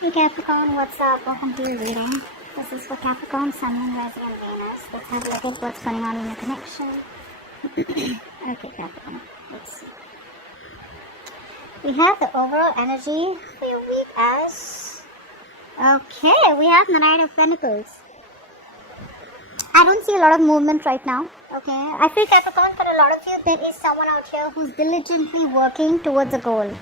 Hey Capricorn, what's up? Welcome to your reading. This is for Capricorn, Sun, Moon, Rising, and Venus. Let's have a look at what's going on in your connection. Okay, Capricorn, let's see. We have the overall energy for your week as... Okay, we have the Knight of Pentacles. I don't see a lot of movement right now. Okay, I feel Capricorn, for a lot of you, there is someone out here who's diligently working towards a goal.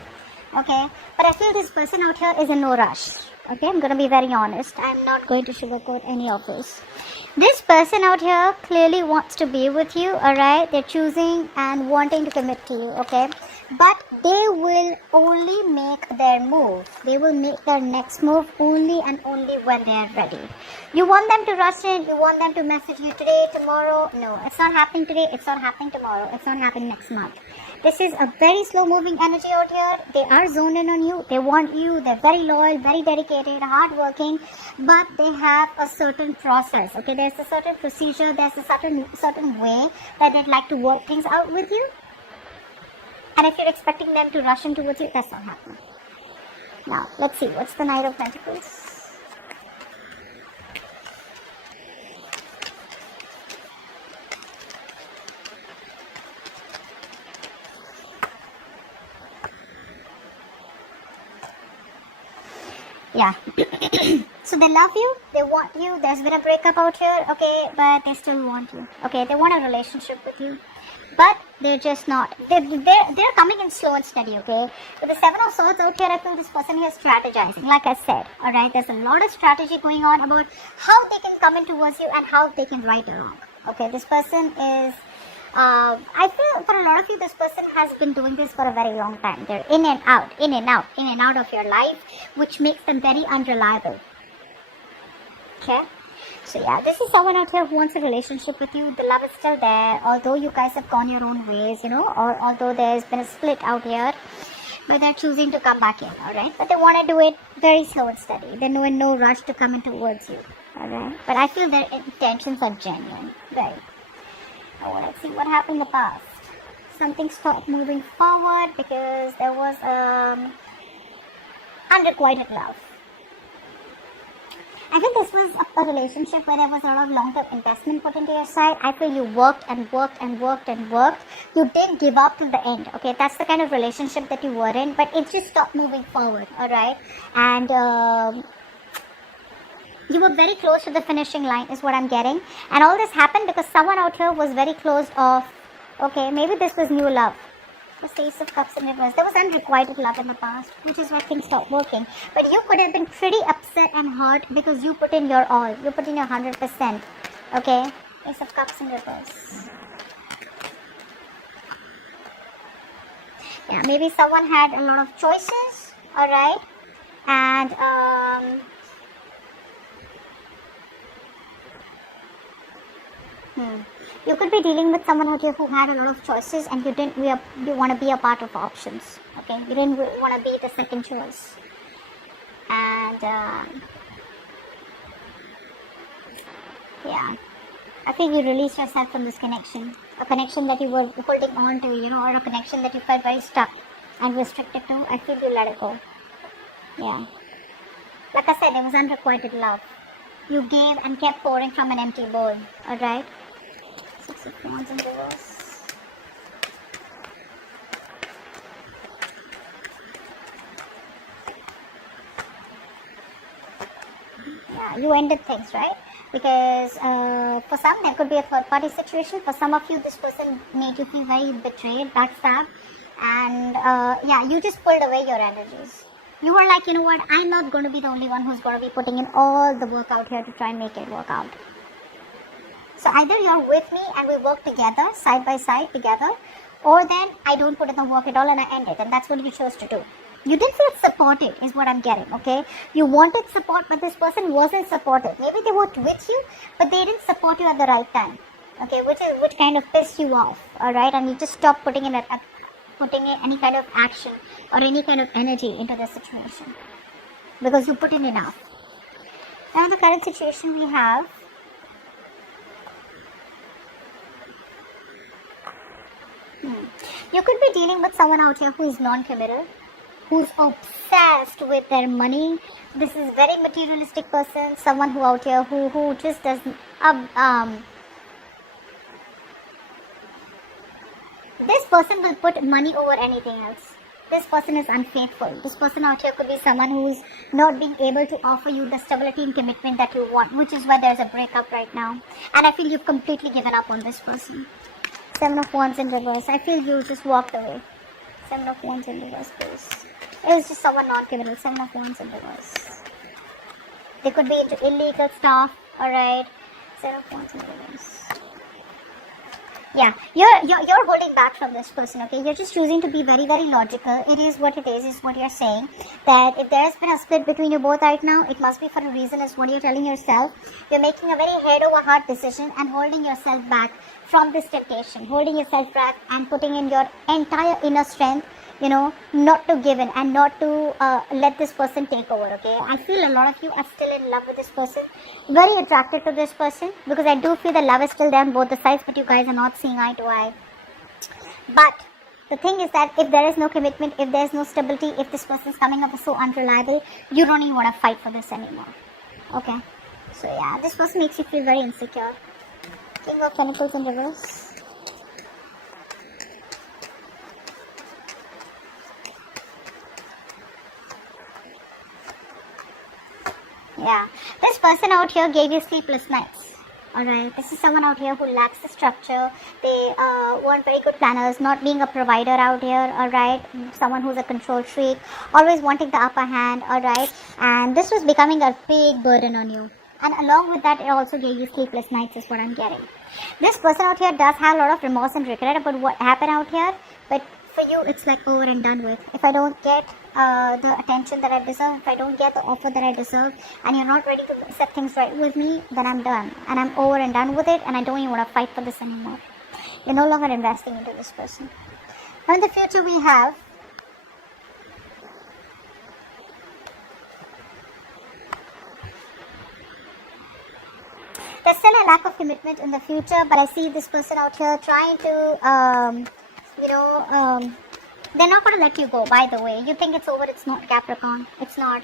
Okay, but I feel this person out here is in no rush. Okay, I'm going to be very honest. I'm not going to sugarcoat any of this. This person out here clearly wants to be with you, alright? They're choosing and wanting to commit to you, okay? But they will only make their move. They will make their next move only and only when they are ready. You want them to rush in, you want them to message you today, tomorrow. No, it's not happening today, it's not happening tomorrow, it's not happening next month. This is a very slow moving energy out here. They are zoned in on you. They want you. They're very loyal, very dedicated, hardworking. But they have a certain process. Okay, there's a certain procedure. There's a certain way that they'd like to work things out with you. And if you're expecting them to rush in towards you, that's not happening. Now, let's see. What's the Knight of Pentacles? Yeah. So they love you, they want you, there's been a breakup out here, okay, but they still want you. Okay, they want a relationship with you. But they're just not. They're coming in slow and steady, okay? With the Seven of Swords out here, I feel this person here is strategizing. Like I said, alright, there's a lot of strategy going on about how they can come in towards you and how they can right or wrong. Okay, this person is... I feel for a lot of you, this person has been doing this for a very long time. They're in and out of your life, which makes them very unreliable. Okay? So yeah, this is someone out here who wants a relationship with you. The love is still there, although you guys have gone your own ways, you know, or although there's been a split out here. But they're choosing to come back in, alright? But they want to do it very slow and steady. They're in no rush to come in towards you, alright? But I feel their intentions are genuine, right? Oh, let's see what happened in the past. Something stopped moving forward because there was unrequited love. I think this was a relationship where there was a lot of long-term investment put into your side. I feel you worked and worked and worked and worked. You didn't give up till the end. Okay, that's the kind of relationship that you were in, but it just stopped moving forward. All right, and you were very close to the finishing line is what I'm getting. And all this happened because someone out here was very closed off. Okay, maybe this was new love. The Ace of Cups in reverse. There was unrequited love in the past, which is why things stopped working. But you could have been pretty upset and hurt because you put in your all. You put in your 100%. Okay? Ace of Cups in reverse. Yeah, maybe someone had a lot of choices. Alright? And, you could be dealing with someone out here who had a lot of choices and you didn't you want to be a part of options. Okay, you didn't want to be the second choice. And yeah, I think you released yourself from this connection, a connection that you were holding on to, you know, or a connection that you felt very stuck and restricted to. I feel you let it go. Yeah, like I said, it was unrequited love. You gave and kept pouring from an empty bowl. All right. Six of Wands in reverse. Yeah, you ended things, right? Because for some, there could be a third-party situation. For some of you, this person made you feel very betrayed, backstabbed. And yeah, you just pulled away your energies. You were like, you know what, I'm not going to be the only one who's going to be putting in all the work out here to try and make it work out. So either you're with me and we work together, side by side together, or then I don't put in the work at all and I end it. And that's what you chose to do. You didn't feel supported is what I'm getting, okay? You wanted support, but this person wasn't supported. Maybe they worked with you, but they didn't support you at the right time. Okay, which kind of pissed you off, alright? And you just stopped putting in any kind of action or any kind of energy into the situation. Because you put in enough. Now the current situation we have, you could be dealing with someone out here who is non-committal, who's obsessed with their money, This is very materialistic person, someone who out here who just doesn't this person will put money over anything else. This person is unfaithful. This person out here could be someone who's not being able to offer you the stability and commitment that you want, which is why there's a breakup right now. And I feel you've completely given up on this person. 7 of Wands in reverse. I feel you just walked away. 7 of Wands in reverse, please. It was just someone non-committal. 7 of Wands in reverse. They could be into illegal stuff. Alright. 7 of Wands in reverse. Yeah, you're holding back from this person, okay? You're just choosing to be very, very logical. It is what it is what you're saying. That if there's been a split between you both right now, it must be for a reason, is what you're telling yourself. You're making a very head over heart decision and holding yourself back from this temptation. Holding yourself back and putting in your entire inner strength, you know, not to give in and not to let this person take over, okay? I feel a lot of you are still in love with this person, very attracted to this person, because I do feel the love is still there on both the sides, but you guys are not seeing eye to eye. But the thing is that if there is no commitment, if there is no stability, if this person is coming up as so unreliable, you don't even want to fight for this anymore, okay? So yeah, this person makes you feel very insecure. King of Pentacles in reverse. Yeah, this person out here gave you sleepless nights. Alright, this is someone out here who lacks the structure. They want very good planners, not being a provider out here. Alright, someone who's a control freak, always wanting the upper hand. Alright, and this was becoming a big burden on you. And along with that, it also gave you sleepless nights, is what I'm getting. This person out here does have a lot of remorse and regret about what happened out here, but for you, it's like over and done with. If I don't get the attention that I deserve, if I don't get the offer that I deserve, and you're not ready to set things right with me, then I'm done. And I'm over and done with it, and I don't even want to fight for this anymore. You're no longer investing into this person. Now in the future, we have there's still a lack of commitment in the future, but I see this person out here trying to they're not going to let you go, by the way. You think it's over, it's not, Capricorn. It's not.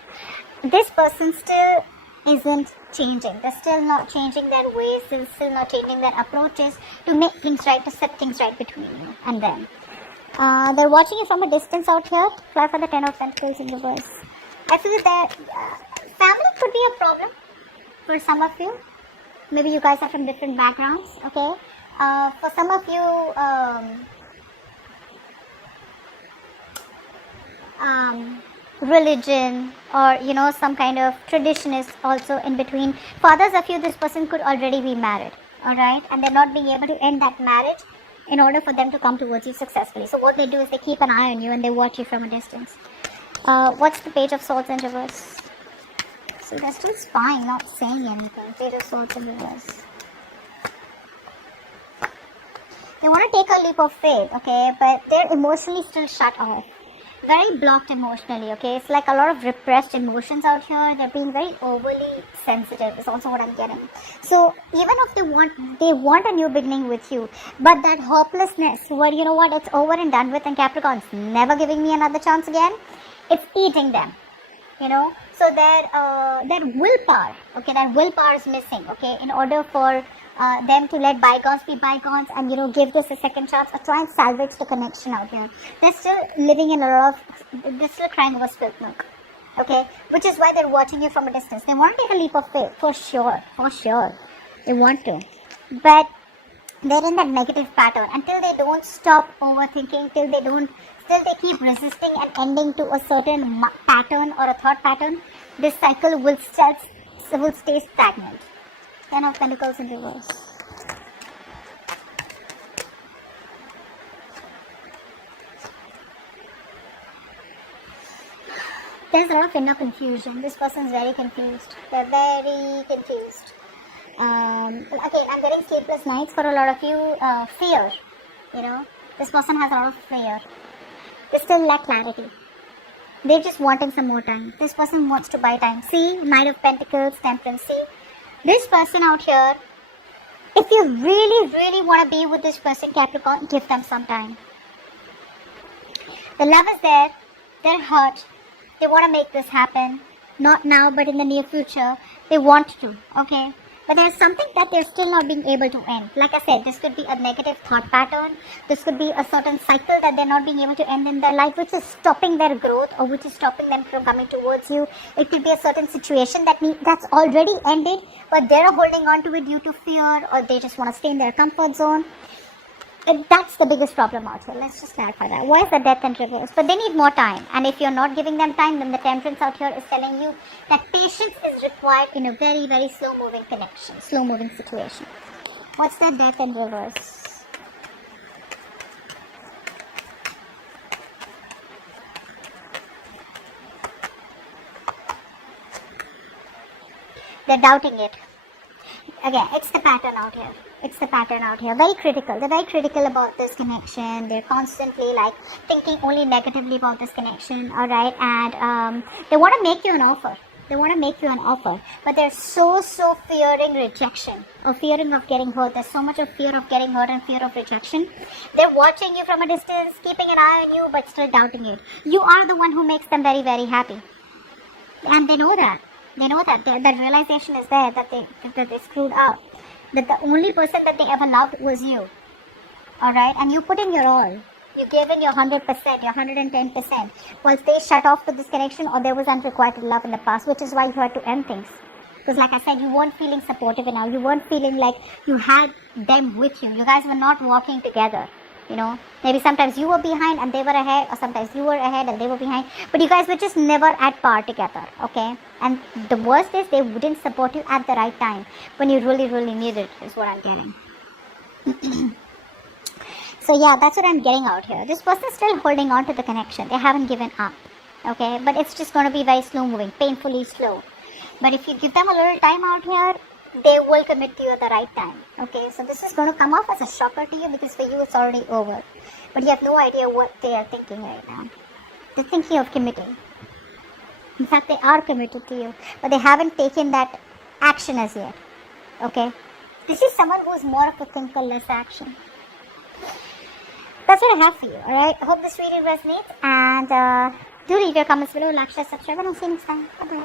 This person still isn't changing. They're still not changing their ways. They're still not changing their approaches to make things right, to set things right between you and them. They're watching you from a distance out here. Fly for the 10 of Pentacles in reverse. I feel that family could be a problem for some of you. Maybe you guys are from different backgrounds, okay? For some of you, religion or some kind of tradition is also in between. For others of you, this person could already be married, alright, and they're not being able to end that marriage in order for them to come towards you successfully. So what they do is they keep an eye on you and they watch you from a distance. What's the Page of Swords in reverse? So they're still spying, not saying anything. Page of Swords in reverse. They want to take a leap of faith, okay, but they're emotionally still shut off. Very blocked emotionally, okay? It's like a lot of repressed emotions out here. They're being very overly sensitive is also what I'm getting. So even if they want a new beginning with you, but that hopelessness, well, you know what, it's over and done with, and Capricorn's never giving me another chance again, it's eating them, so their willpower, okay, that willpower is missing, okay, in order for them to let bygones be bygones and give this a second chance or try and salvage the connection out here. They're still living in a lot of, they're still crying over spilt milk, okay, which is why they're watching you from a distance. They want to take a leap of faith, for sure, they want to, but they're in that negative pattern until they don't stop overthinking, till they keep resisting and ending to a certain pattern or a thought pattern. This cycle will stay stagnant. 10 of Pentacles in reverse. There's a lot of inner confusion. This person is very confused. They're very confused. Again, I'm getting sleepless nights for a lot of you. Fear. This person has a lot of fear. They still lack clarity. They're just wanting some more time. This person wants to buy time. See, Knight of Pentacles, Temperance. See, this person out here, if you really, really want to be with this person, Capricorn, give them some time. The love is there. They're hurt. They want to make this happen. Not now, but in the near future, they want to, okay? But there's something that they're still not being able to end. Like I said, this could be a negative thought pattern. This could be a certain cycle that they're not being able to end in their life, which is stopping their growth or which is stopping them from coming towards you. It could be a certain situation that's already ended, but they're holding on to it due to fear, or they just want to stay in their comfort zone. That's the biggest problem out here. Let's just clarify that. Why is the death in reverse? But they need more time. And if you're not giving them time, then the temperance out here is telling you that patience is required in a very, very slow-moving connection, slow-moving situation. What's the death in reverse? They're doubting it. Again, it's the pattern out here. It's the pattern out here. Very critical. They're very critical about this connection. They're constantly like thinking only negatively about this connection. Alright. And they want to make you an offer. They want to make you an offer. But they're so fearing rejection. Or fearing of getting hurt. There's so much of fear of getting hurt and fear of rejection. They're watching you from a distance, keeping an eye on you, but still doubting it. You are the one who makes them very, very happy. And they know that. They know that. That realization is there that they screwed up. That the only person that they ever loved was you. Alright? And you put in your all. You gave in your 100%, your 110%. Once they shut off to this connection, or there was unrequited love in the past, which is why you had to end things. Because like I said, you weren't feeling supportive enough. You weren't feeling like you had them with you. You guys were not walking together. You know, maybe sometimes you were behind and they were ahead, or sometimes you were ahead and they were behind, but you guys were just never at par together, okay? And the worst is they wouldn't support you at the right time when you really, really need it, is what I'm getting. So yeah, that's what I'm getting out here. This person is still holding on to the connection. They haven't given up, okay? But it's just going to be very slow moving, painfully slow. But if you give them a little time out here, they will commit to you at the right time. Okay, so this is going to come off as a shocker to you because for you it's already over. But you have no idea what they are thinking right now. They're thinking of committing. In fact, they are committed to you, but they haven't taken that action as yet. Okay, this is someone who's more of a thinker, less action. That's what I have for you. Alright, I hope this reading resonates, and do leave your comments below, like, share, subscribe, and I'll see you next time. Bye bye.